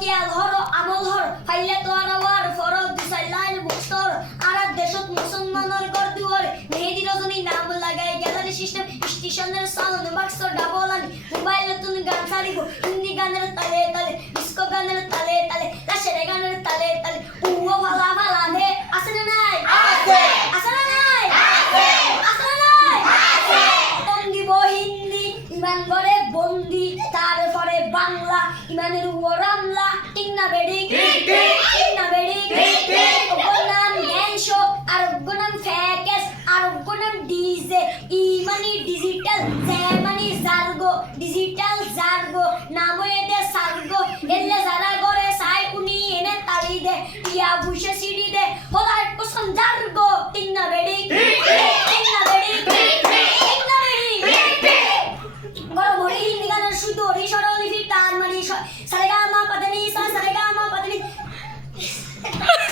কিয়াল হর আমল হর ফাইলে তো আর ওয়ার ফরজ দুসাই লাইন মুস্তর আর দেশত মুসলমানের ঘর দুয়ার মেহেদি রজনী নাম লাগাই গ্যালারি সিস্টেম স্টেশনের সাউন্ড বাক্স ডাবল আনি মোবাইলে তুমি গান ছাড়িব হিন্দি গানের তালে তালে ডিস্কো গানের তালে তালে লাশের গানের তালে তালে উও ভালা ভালা নে আছে না নাই আছে আছে না নাই আছে আছে না নাই আছে বন্দি হিন্দি ইমান করে বন্দি তারপরে বাংলা ইমানের উপর আমলা ঠিক না বেডি ঠিক না বেডি নাম গ্যাংশো আর নাম ফ্যাকেস আর নাম ডিজে ইমানি ডিজিটাল জ্যামানি জার্গো ডিজিটাল জার্গো নাম এতে সার্গো এলে যারা করে সাই উনি এনে তাড়ি দে ইয়া বুঝে